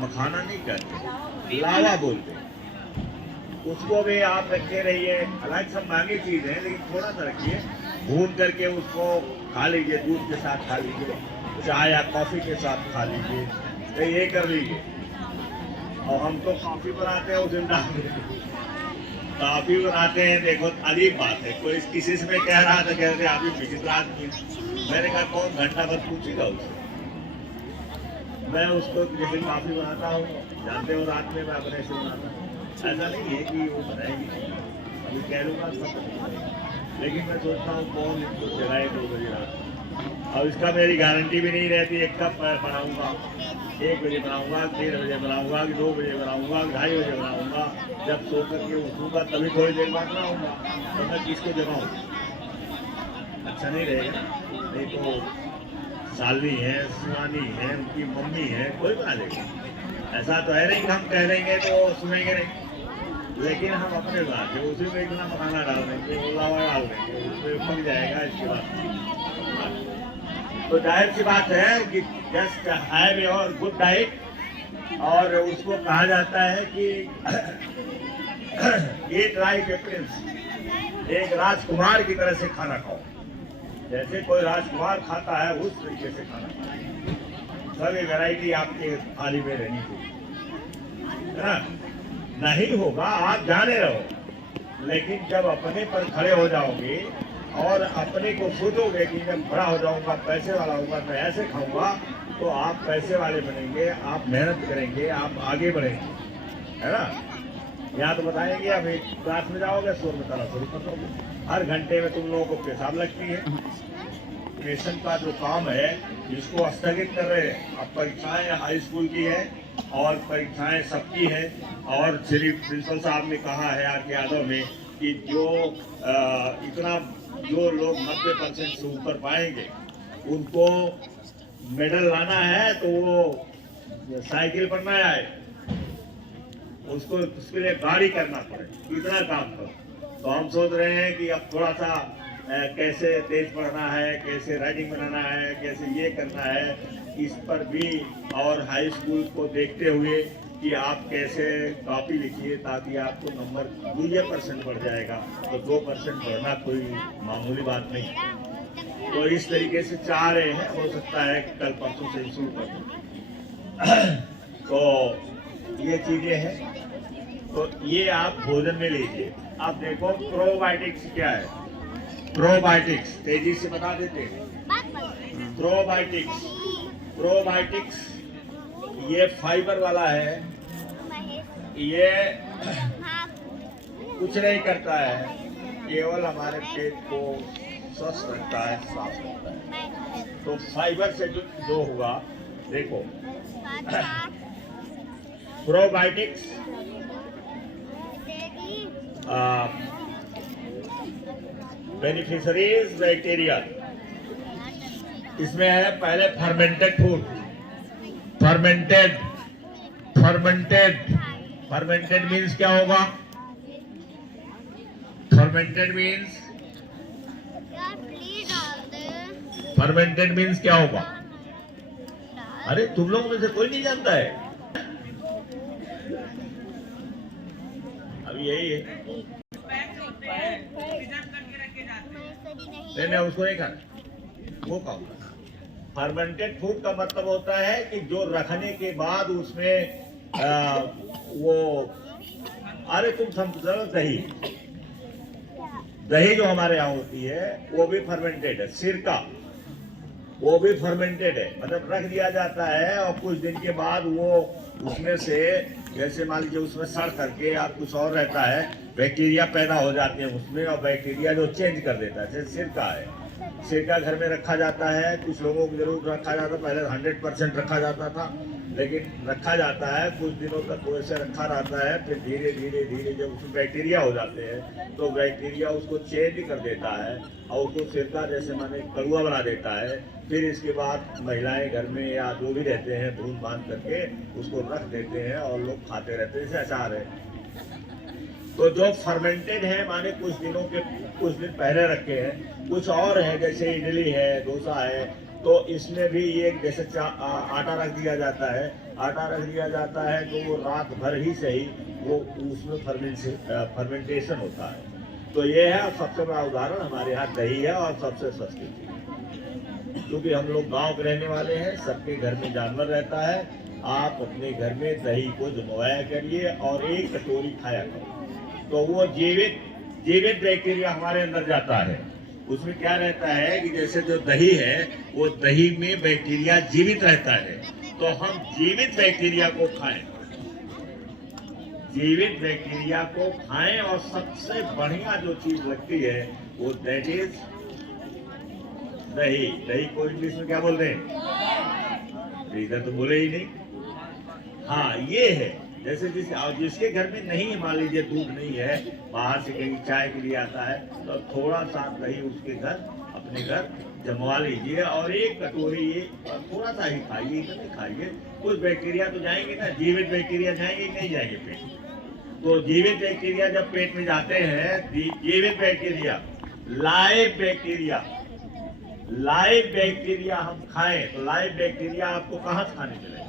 मखाना नहीं कहते, लावा बोलते हैं। उसको भी आप रखे रहिए, हालांकि सब महंगी चीज है लेकिन थोड़ा सा रखिए, भून करके उसको खा लीजिए, दूध के साथ खा लीजिए, चाय या कॉफी के साथ खा लीजिए, तो ये कर लीजिए। और हम तो कॉफी बनाते हैं उस दिन काफी बनाते हैं। देखो अजीब बात है, कोई किसी से मैं कह रहा था, कह रहे थे आप विचित्र आदमी। मैंने कहा कौन घंटा भर पूछेगा उससे। मैं उसको जैसे काफी बनाता हूँ, जानते हो रात में मैं अपने से बनाता हूँ, ऐसा नहीं है कि वो बनाएगी, अभी कह लूँगा लेकिन मैं सोचता हूँ कौन इसको जगाए 2 बजे रात। अब इसका मेरी गारंटी भी नहीं रहती, एक कप बनाऊँगा 1 बजे बनाऊँगा, 3 बजे बनाऊँगा, 2 बजे बनाऊँगा, 2:30 बजे बनाऊँगा, जब सो करके उठूँगा तभी थोड़ी देर बाद बनाऊँगा। तो मैं किसको जगाऊँ? अच्छा नहीं रहेगा। नहीं तो सालनी है, शिवानी है, उनकी मम्मी है, कोई बना लेगा। ऐसा तो है नहीं कि हम कह देंगे तो सुनेंगे नहीं, लेकिन हम अपने बात है उसी में इतना मखाना डाल देंगे, लावा डाल देंगे, उसमें पक जाएगा। इसके बाद तो जाहिर सी बात है कि just have your good diet, और उसको कहा जाता है कि ईट लाइक ए प्रिंस, एक राजकुमार की तरह से खाना खाओ, जैसे कोई राजकुमार खाता है उस तरीके से खाना खाओ। सभी वैरायटी आपके थाली में रहनी चाहिए, है ना? नहीं होगा आप जाने रहो, लेकिन जब अपने पर खड़े हो जाओगे और अपने को सोचोगे कि जब बड़ा हो जाऊंगा, पैसे वाला होगा, तो ऐसे खाऊंगा, तो आप पैसे वाले बनेंगे, आप मेहनत करेंगे, आप आगे बढ़ेंगे, है ना? यहाँ तो बताएंगे आप एक क्लास में जाओगे, शोर में ताला शुरू कर दोगे, हर घंटे में तुम लोगों को पेशाब लगती है। पेशेंट का जो काम है जिसको स्थगित कर रहे हैं। अब परीक्षाएं हाई स्कूल की है और परीक्षाएं सबकी है, और श्री प्रिंसिपल साहब ने कहा है आर के यादव ने कि जो इतना जो लोग 90% से ऊपर पाएंगे उनको मेडल लाना है, तो वो साइकिल पर ना आए, उसको उसके लिए गाड़ी करना पड़े, इतना काम करो। तो हम सोच रहे हैं कि अब थोड़ा सा कैसे तेज पढ़ना है, कैसे राइटिंग बनाना है, कैसे ये करना है, इस पर भी, और हाई स्कूल को देखते हुए कि आप कैसे कॉपी लिखिए ताकि आपको नंबर 2% बढ़ जाएगा, तो 2% बढ़ना कोई मामूली बात नहीं। तो इस तरीके से चाह रहे हैं, हो सकता है कि कल परसों से शुरू कर दें। तो ये चीजें हैं, तो ये आप भोजन में लीजिए। आप देखो प्रोबायोटिक्स क्या है, प्रोबायोटिक्स तेजी से बता देते हैं। प्रोबायोटिक्स, प्रोबायोटिक्स ये फाइबर वाला है, ये कुछ नहीं करता है, केवल हमारे पेट को स्वस्थ रखता है, साफ रखता है। तो फाइबर से जो हुआ, देखो प्रोबायोटिक्स बेनिफिशरीज बैक्टीरिया, इसमें है पहले fermented food, fermented, fermented, fermented means क्या होगा? फर्मेंटेड मीन्स, फर्मेंटेड मीन्स क्या होगा? अरे तुम लोग में से कोई नहीं जानता है? अभी यही है, नहीं उसको नहीं खाना, वो खाऊंगा। फर्मेंटेड फूड का मतलब होता है कि जो रखने के बाद उसमें वो, अरे तुम समझो, दही, दही जो हमारे यहाँ होती है वो भी फर्मेंटेड है, सिरका वो भी फर्मेंटेड है, मतलब रख दिया जाता है और कुछ दिन के बाद वो उसमें से, जैसे मान लीजिए उसमें सड़ करके या कुछ और रहता है, बैक्टीरिया पैदा हो जाते हैं उसमें, और बैक्टीरिया जो चेंज कर देता है। जैसे सिरका है, सिरका घर में रखा जाता है, कुछ लोगों को जरूर रखा जाता है, पहले 100% रखा जाता था, लेकिन रखा जाता है कुछ दिनों तक वैसे रखा रहता है, फिर धीरे धीरे धीरे जब उसमें बैक्टीरिया हो जाते हैं तो बैक्टीरिया उसको चेंज कर देता है और उसको सिरका जैसे माने कड़ुआ बना देता है। फिर इसके बाद महिलाएं घर में या जो भी रहते हैं भून बांध करके उसको रख देते हैं और लोग खाते रहते हैं, जैसे अचार है। तो जो फर्मेंटेड है माने कुछ दिनों के, कुछ दिन पहले रखे हैं, कुछ और है जैसे इडली है, डोसा है, तो इसमें भी ये जैसे आटा रख दिया जाता है, आटा रख दिया जाता है तो वो रात भर ही सही वो उसमें फर्मेंटेशन होता है। तो ये है सबसे बड़ा उदाहरण, हमारे यहाँ दही है और सबसे सस्ती चीज। क्योंकि हम लोग गांव के रहने वाले हैं, सबके घर में जानवर रहता है, आप अपने घर में दही को जमवाया करिए और एक कटोरी खाया करो, तो वो जीवित बैक्टीरिया हमारे अंदर जाता है। उसमें क्या रहता है कि जैसे जो दही है वो दही में बैक्टीरिया जीवित रहता है, तो हम जीवित बैक्टीरिया को खाएं, जीवित बैक्टीरिया को खाएं। और सबसे बढ़िया जो चीज लगती है वो दैट इज दही। दही को इंग्लिश में क्या बोलते हैं? इधर तो बोले ही नहीं। हाँ, ये है जैसे जिसके घर में नहीं, मान लीजिए दूध नहीं है, बाहर से कहीं चाय के लिए आता है, तो थोड़ा सा दही उसके घर अपने घर जमवा लीजिए और एक कटोरी थोड़ा सा ही खाइए, इतना खाइए। कुछ बैक्टीरिया तो जाएंगे ना, जीवित बैक्टीरिया जाएंगे कि नहीं जाएंगे पेट? तो जीवित बैक्टीरिया जब पेट में जाते हैं, जीवित बैक्टीरिया, लाइव बैक्टीरिया हम खाएं तो लाइव बैक्टीरिया आपको कहाँ से खाने मिलेगा?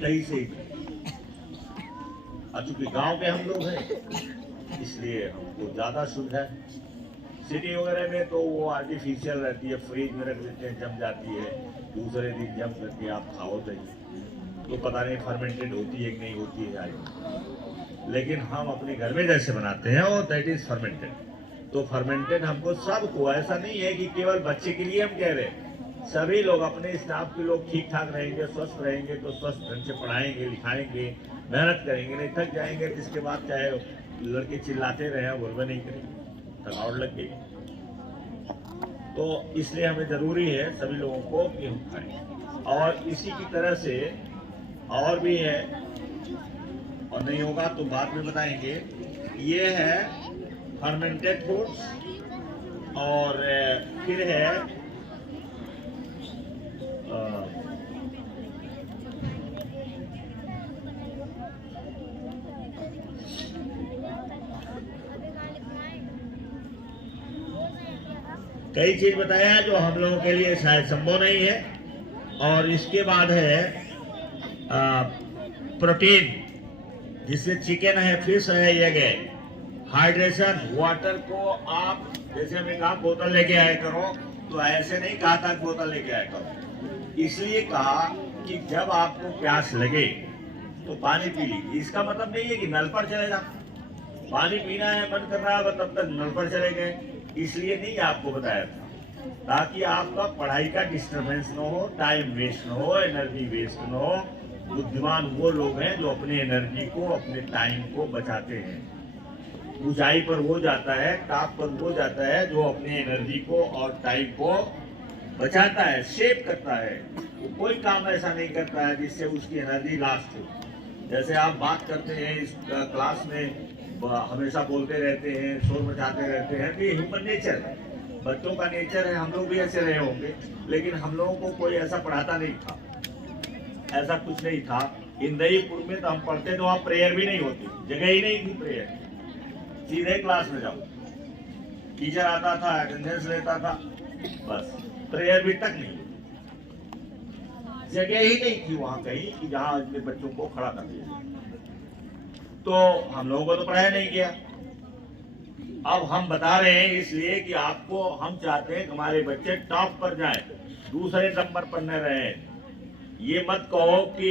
दही से ही। चूंकि गांव के हम लोग हैं इसलिए हमको ज्यादा सुविधा है। सिटी वगैरह में तो वो आर्टिफिशियल रहती है, फ्रिज में रख देते हैं, जम जाती है, दूसरे दिन जम करके आप खाओ दही तो पता नहीं फर्मेंटेड होती है कि नहीं होती है। लेकिन हम अपने घर में जैसे बनाते हैं और दैट इज फर्मेंटेड। तो फर्मेंटेड हमको सबको, ऐसा नहीं है कि केवल बच्चे के लिए हम कह रहे हैं, सभी लोग अपने स्टाफ के लोग ठीक ठाक रहेंगे, स्वस्थ रहेंगे तो स्वस्थ ढंग से पढ़ाएंगे, लिखाएंगे, मेहनत करेंगे, नहीं थक जाएंगे जिसके बाद चाहे लड़के चिल्लाते रहे वो नहीं करेंगे, थकावट लग गई। तो इसलिए हमें जरूरी है सभी लोगों को कि हम खाएं। और इसी की तरह से और भी है, और नहीं होगा तो बाद में बताएंगे। ये है फर्मेंटेड फूड्स, और फिर है कई चीज बताया जो हम लोगों के लिए शायद संभव नहीं है। और इसके बाद है प्रोटीन, जिससे चिकन है, फिश है, एग है। हाइड्रेशन, वाटर को आप जैसे हमें कहा बोतल लेके आया करो, तो ऐसे नहीं कहा था बोतल लेके आया करो, इसलिए कहा कि जब आपको प्यास लगे तो पानी पी लीजिए। इसका मतलब नहीं है कि नल पर चले जाओ, पानी पीना है मन कर रहा है तब तक नल पर चले गए, इसलिए नहीं आपको बताया था, ताकि आपका पढ़ाई का डिस्टरबेंस न हो, टाइम वेस्ट न हो, एनर्जी वेस्ट न हो। बुद्धिमान वो लोग हैं जो अपने एनर्जी को, अपने टाइम को बचाते हैं। ऊंचाई पर वो जाता है, टॉप पर वो जाता है जो अपने एनर्जी को और टाइम को बचाता है, सेव करता है। वो कोई काम ऐसा नहीं करता है जिससे उसकी एनर्जी लास्ट हो। जैसे आप बात करते हैं इस क्लास में, हमेशा बोलते रहते हैं, शोर मचाते रहते हैं, तो ये ह्यूमन नेचर है, बच्चों का नेचर है। हम लोग भी ऐसे रहे होंगे, लेकिन हम लोगों को कोई ऐसा पढ़ाता नहीं था, ऐसा कुछ नहीं था। इंदईपुर में तो हम पढ़ते तो वहाँ प्रेयर भी नहीं होती, जगह ही नहीं थी प्रेयर, सीधे क्लास में जाओ, टीचर आता था, अटेंडेंस लेता था, बस प्रेयर भी तक नहीं, जगह ही नहीं थी वहां कहीं कि जहां अपने बच्चों को खड़ा कर दिया। तो हम लोगों को तो पढ़ाया नहीं गया। अब हम बता रहे हैं इसलिए कि आपको, हम चाहते हैं कि हमारे बच्चे टॉप पर जाएं, दूसरे नंबर पर न रहे। ये मत कहो कि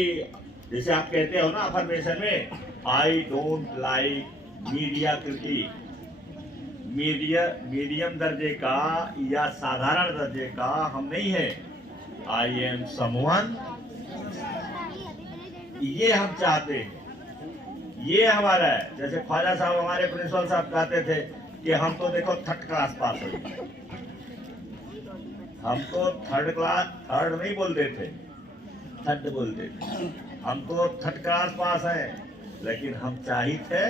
जैसे आप कहते हो ना अफर्मेशन में, I don't like mediocrity, medium दर्जे का या साधारण दर्जे का हम नहीं है। आई एम समवन, ये हम चाहते हैं, ये हमारा है। जैसे ख्वाजा साहब, हमारे प्रिंसिपल साहब कहते थे कि हम तो देखो थर्ड क्लास पास हो गए। हम तो थर्ड नहीं बोलते थे, थर्ड बोलते थे। हम तो थर्ड क्लास पास है, लेकिन हम चाहिए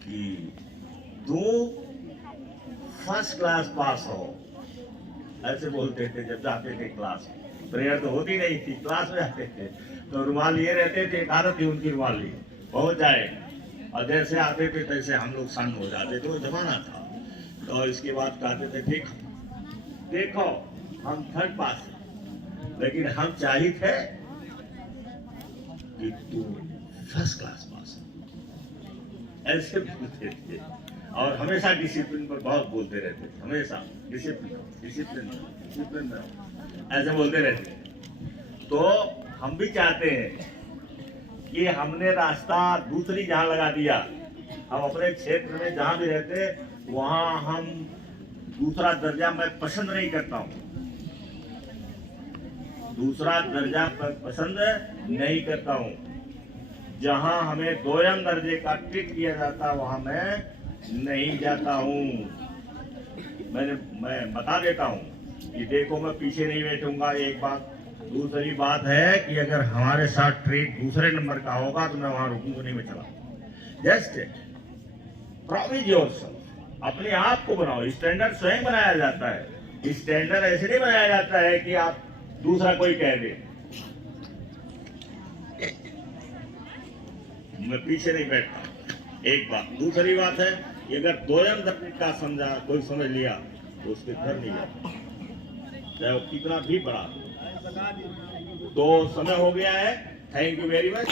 कि तू फर्स्ट क्लास पास हो, ऐसे बोलते थे जब जाते थे क्लास। प्रेयर तो होती नहीं थी, क्लास में आते थे तो रुमाल लिए रहते थे, एक आदत थी उनकी रुमाल लिए पहुंच जाए, और जैसे आते थे तैसे हम लोग सन हो जाते थे, वो जमाना था। तो इसके बाद कहते थे देखो हम थर्ड पास हैं, लेकिन हम चाहिए थे कि तू फर्स्ट क्लास पास है, ऐसे बोलते थे। और हमेशा डिसिप्लिन पर बहुत बोलते रहते थे, हमेशा डिसिप्लिन डिसिप्लिन डिसिप्लिन ऐसे बोलते रहते थे। तो हम भी चाहते हैं कि हमने रास्ता दूसरी जहां लगा दिया, हम अपने क्षेत्र में जहां भी रहते वहां हम दूसरा दर्जा मैं पसंद नहीं करता हूं, दूसरा दर्जा पसंद नहीं करता हूं। जहां हमें दोयम दर्जे का ट्रीट किया जाता वहां मैं नहीं जाता हूं। मैं बता देता हूं कि देखो मैं पीछे नहीं बैठूंगा, एक बात। दूसरी बात है कि अगर हमारे साथ ट्रीट दूसरे नंबर का होगा तो मैं वहां रुकूंगा नहीं, मैं चला। जस्ट प्रोविज योरसेल्फ, अपने आप को बनाओ। स्टैंडर्ड स्वयं बनाया जाता है, स्टैंडर्ड ऐसे नहीं बनाया जाता है कि आप दूसरा कोई कह दे। मैं पीछे नहीं बैठता, एक बात। दूसरी बात है कि अगर दोयम दर्जे का समझा कोई समझ लिया तो उसके घर नहीं जाता, चाहे वो कितना भी बड़ा। तो समय हो गया है। Thank you very much.